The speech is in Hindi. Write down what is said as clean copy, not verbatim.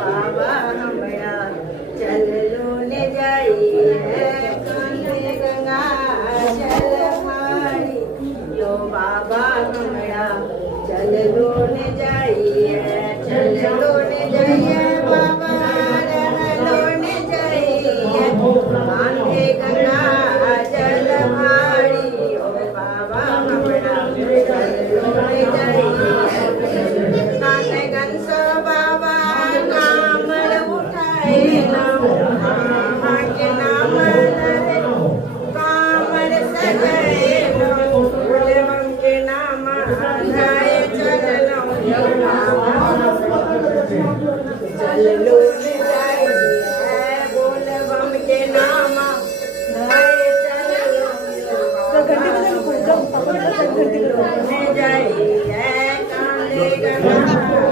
बाबा हमड़ा चल लो ने जाइए कांधे गंगा जल मारी यो बाबा हमड़ा चल लो ने जाइए बाबा रह लो ने जाइए कांधे गंगा जल मारी यो बाबा हमड़ा चल लो ने जाइए कांधे गंसो बाबा नाम उठाए नाम के नाम कामर सजाए बोलबम के नाम आए चलो चल लो ने जाइए बोलबम के नाम आए चलो ने जाइए कांधे गंगा